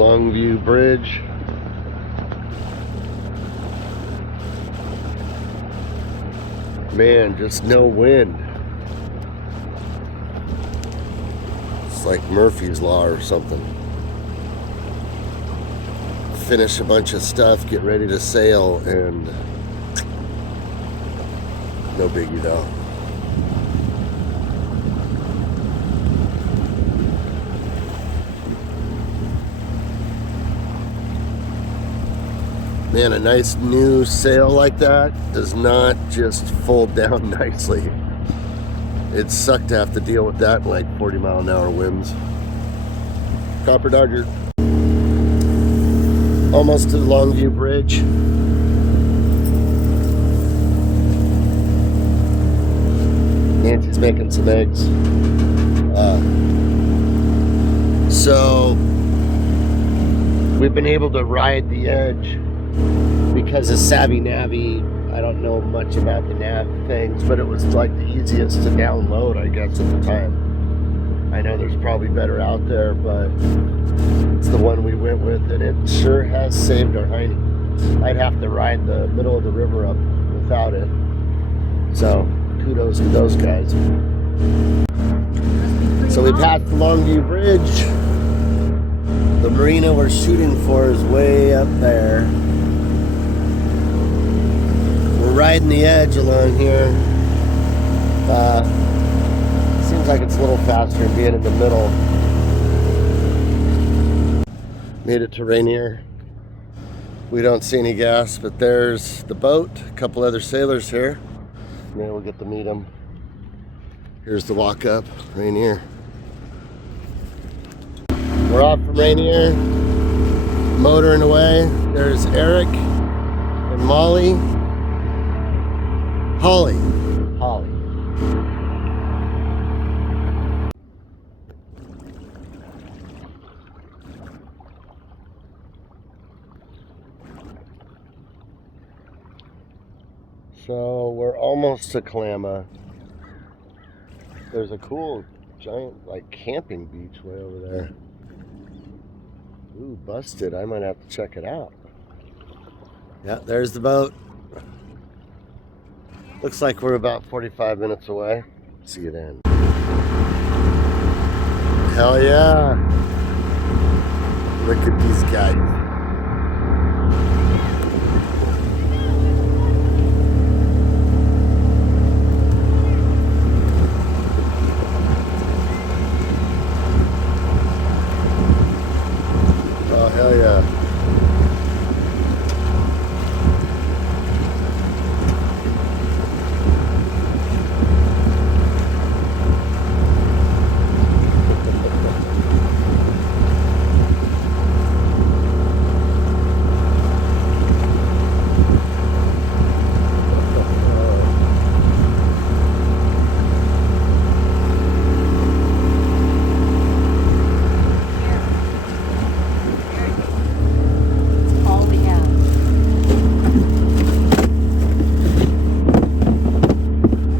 Longview Bridge. Man, just no wind. It's like Murphy's Law or something. Finish a bunch of stuff, get ready to sail, and no biggie though. Man, a nice new sail like that does not just fold down nicely. It sucked to have to deal with that in like 40-mile-an-hour winds. Copper Dodger. Almost to the Longview Bridge. Nancy's making some eggs. So we've been able to ride the edge because of Savvy Navy. I don't know much about the nav things, but it was like the easiest to download, I guess, at the time. I know there's probably better out there, but it's the one we went with, and it sure has saved our hiney. I'd have to ride the middle of the river up without it. So kudos to those guys. So we passed the Longview Bridge. The marina we're shooting for is way up there. We're riding the edge along here. Seems like it's a little faster being in the middle. Made it to Rainier. We don't see any gas, but there's the boat. A couple other sailors here. Maybe we'll get to meet them. Here's the walk up, Rainier. We're off from Rainier, motoring away. There's Eric and Molly. Holly. So we're almost to Kalama. There's a cool giant like camping beach way over there. Ooh, busted. I might have to check it out. Yeah, there's the boat. Looks like we're about 45 minutes away. See you then. Hell yeah. Look at these guys. Oh, hell yeah.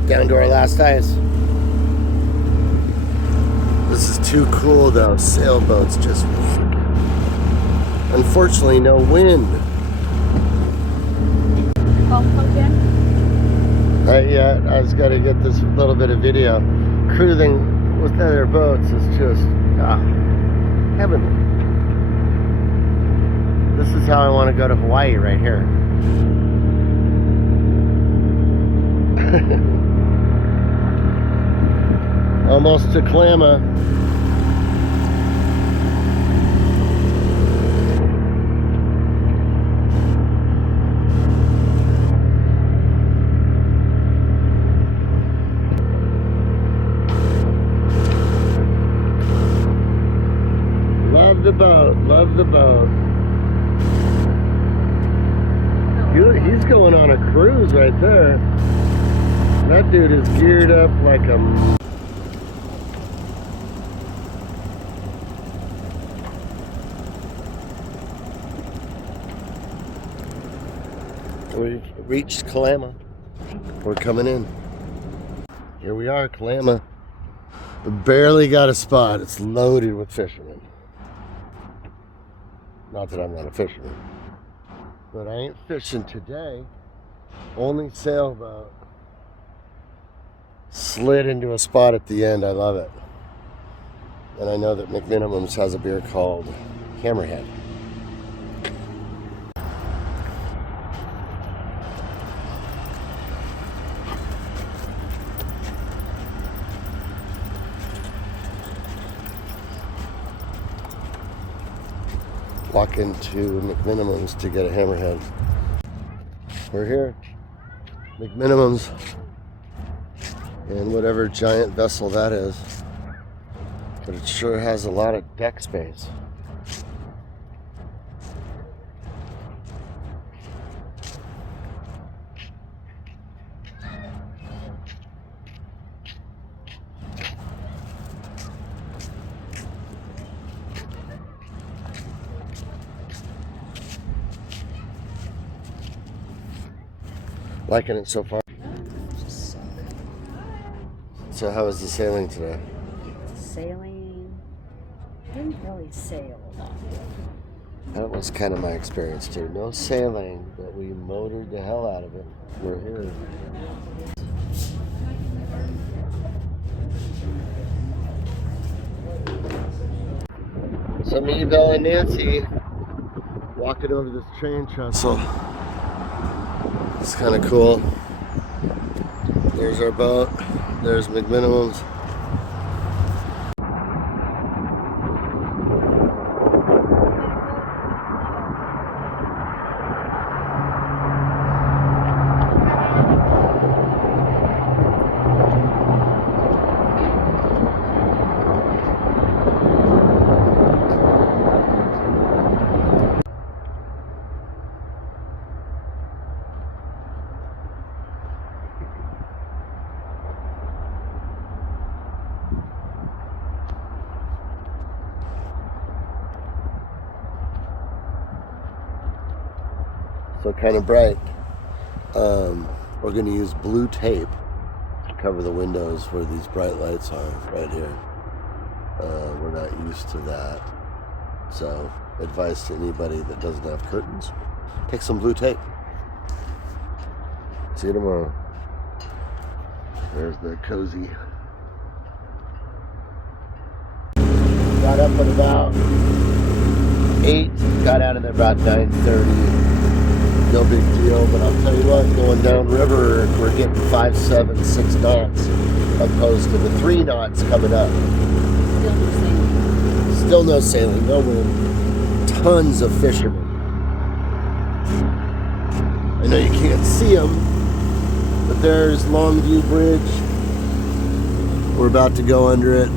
Down to our last ice. This is too cool though. Sailboats just unfortunately no wind. Yeah, I just got to get this little bit of video. Cruising with other boats is just heavenly. This is how I want to go to Hawaii right here. Almost to Kalama. Love the boat, love the boat. He's going on a cruise right there. That dude is geared up like a... We reached Kalama. We're coming in. Here we are, Kalama. We barely got a spot. It's loaded with fishermen. Not that I'm not a fisherman, but I ain't fishing today. Only sailboat. Slid into a spot at the end. I love it. And I know that McMinimum's has a beer called Hammerhead. Walk into McMinimum's to get a Hammerhead. We're here. McMinimum's. And whatever giant vessel that is. But it sure has a lot of deck space. Liking it so far. So how was the sailing today? Sailing, didn't really sail a lot. That was kind of my experience too. No sailing, but we motored the hell out of it. We're here. So me, Bill, and Nancy walking over this train trestle. It's kind of cool. There's our boat. There's McMinimum's. So kind of bright. We're going to use blue tape to cover the windows where these bright lights are right here. We're not used to that. So advice to anybody that doesn't have curtains, take some blue tape. See you tomorrow. There's the cozy. Got up at about 8, got out of there about 9:30. No big deal, but I'll tell you what, going downriver, we're getting 5, 7, 6 knots opposed to the 3 knots coming up. Still no sailing. Still no sailing, no wind. Tons of fishermen. I know you can't see them, but there's Longview Bridge. We're about to go under it.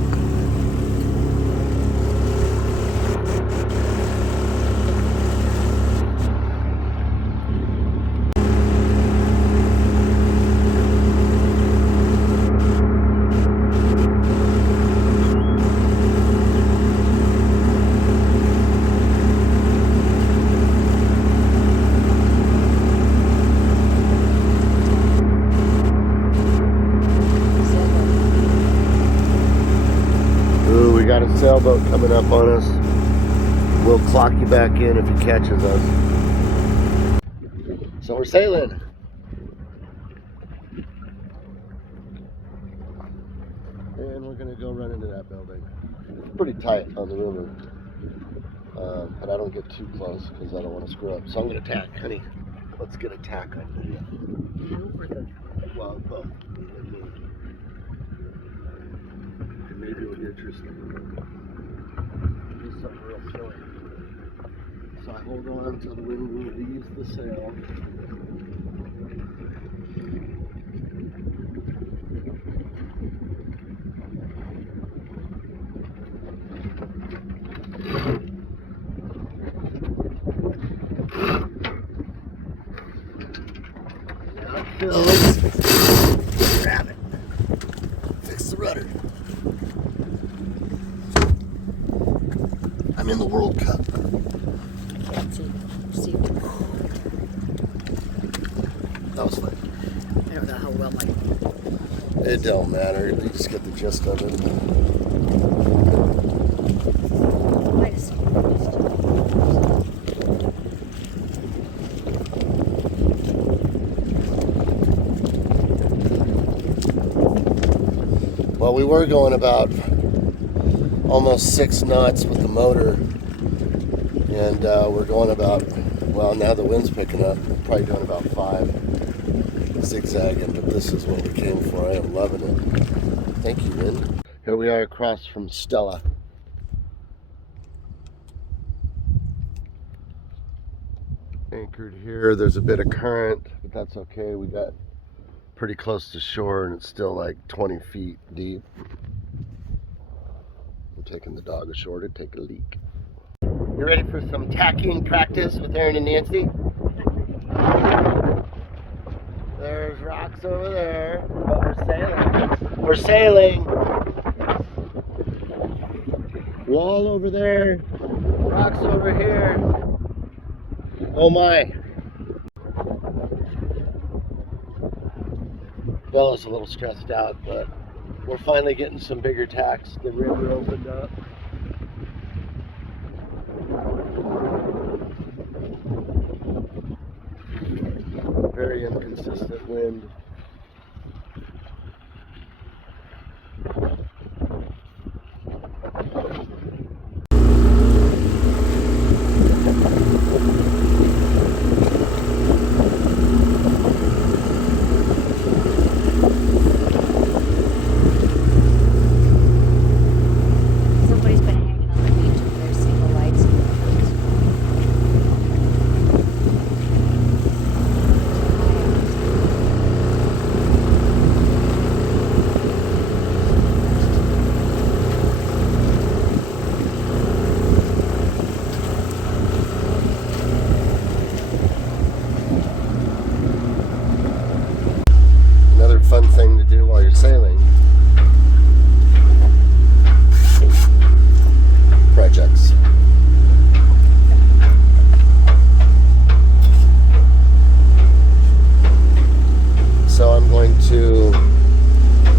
Got a sailboat coming up on us. We'll clock you back in if he catches us. So we're sailing. And we're gonna go run into that building. It's pretty tight on the river. But I don't get too close because I don't want to screw up. So I'm gonna tack, honey. Let's get a tack on you. Well, both. Maybe it'll be interesting. Do something real silly. So I hold on until the wind leaves the sail. Grab it. Fix the rudder. I'm in the World Cup. Can't see. That was fun. I don't know how well my... It don't matter. You just get the gist of it. I just... Well, we were going about almost 6 knots with the motor, and we're going about, well, now the wind's picking up, probably doing about 5, zigzagging, but this is what we came for. I am loving it. Thank you, wind. Here we are across from Stella. Anchored here. There's a bit of current, but that's okay. We got pretty close to shore, and it's still like 20 feet deep. I'm taking the dog ashore to take a leak. You ready for some tacking practice with Aaron and Nancy? There's rocks over there, but we're sailing. We're sailing. Wall over there, rocks over here. Oh my. Bella's a little stressed out, but we're finally getting some bigger tacks. The river opened up. Very inconsistent wind. Somebody's been hanging on the beach with their single lights. Another fun thing to do while you're sailing. Projects. So I'm going to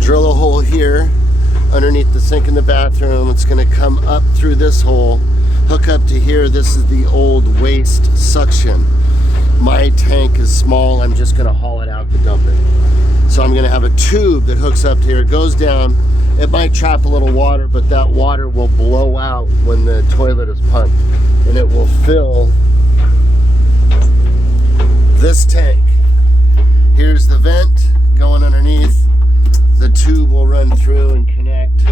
drill a hole here underneath the sink in the bathroom. It's going to come up through this hole, hook up to here. This is the old waste suction. My tank is small. I'm just going to haul it out to dump it. So I'm going to have a tube that hooks up here, goes down. It might trap a little water, but that water will blow out when the toilet is pumped, and it will fill this tank. Here's the vent going underneath. The tube will run through and connect.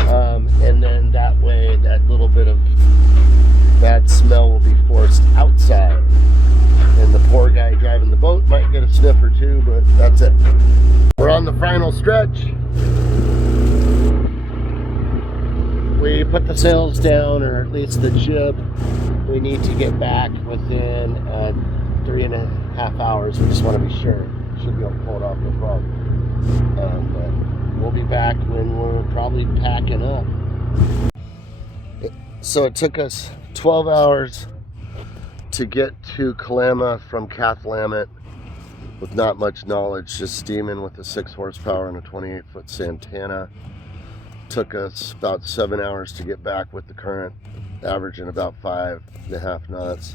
And then that way, that little bit of bad smell will be forced outside. And the poor guy driving the boat might get a sniff or two, but that's it. We're on the final stretch. We put the sails down, or at least the jib. We need to get back within 3.5 hours. We just want to be sure. Should be able to pull it off, no problem. But we'll be back when we're probably packing up. So it took us 12 hours to get to Kalama from Cathlamet with not much knowledge, just steaming with a 6 horsepower and a 28-foot Santana. Took us about 7 hours to get back with the current, averaging about 5.5 knots.